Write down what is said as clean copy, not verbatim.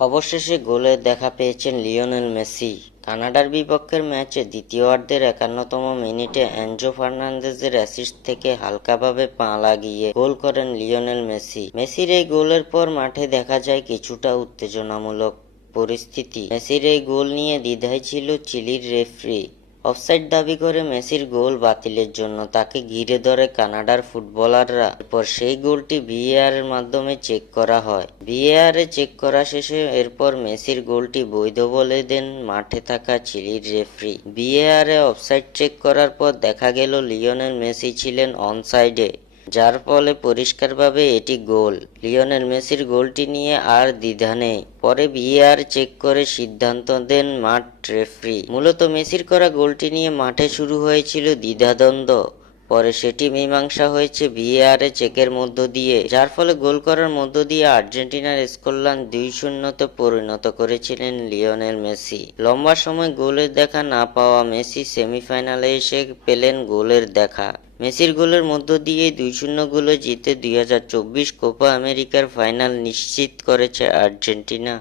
অবশেষে গোলের দেখা পেয়েছেন লিওনেল মেসি। কানাডার বিপক্ষের ম্যাচে দ্বিতীয়ার্ধের ৫১তম মিনিটে এনজো ফার্নান্দেজের অ্যাসিস্ট থেকে হালকাভাবে পা লাগিয়ে গোল করেন লিওনেল মেসি। মেসির এই গোলের পর মাঠে দেখা যায় কিছুটা উত্তেজনামূলক পরিস্থিতি। মেসির এই গোল নিয়ে দ্বিধায় ছিল চিলির রেফারি। অফসাইড দাবি করে মেসির গোল বাতিলের জন্য তাকে ঘিরে ধরে কানাডার ফুটবলাররা। এরপর সেই গোলটি ভিএআর এর মাধ্যমে চেক করা হয়। ভিএআর এ চেক করা শেষে এরপর মেসির গোলটি বৈধ বলে দেন মাঠে থাকা চিলির রেফারি। ভিএআর এ অফসাইড চেক করার পর দেখা গেল লিওনেল মেসি ছিলেন অনসাইডে, যার ফলে পরিষ্কারভাবে এটি গোল। লিওনেল মেসির গোলটি নিয়ে আর দ্বিধা নেই। পরে ভিএআর চেক করে সিদ্ধান্ত দেন মাঠ রেফারি। মূলত মেসির করা গোলটি নিয়ে মাঠে শুরু হয়েছিল দ্বিধাদ্বন্দ্ব। পরে সেটি মীমাংসা হয়েছে ভিএআর চেকের মধ্য দিয়ে, যার ফলে গোল করার মধ্য দিয়ে আর্জেন্টিনার স্কোরলাইন ২-০-তে পরিণত করেছিলেন লিওনেল মেসি। লম্বা সময় গোলের দেখা না পাওয়া মেসি সেমিফাইনালে এসে পেলেন গোলের দেখা। মেসির গোলের মধ্য দিয়ে ২-০ গোলে জিতে ২০২৪ কোপা আমেরিকার ফাইনাল নিশ্চিত করেছে আর্জেন্টিনা।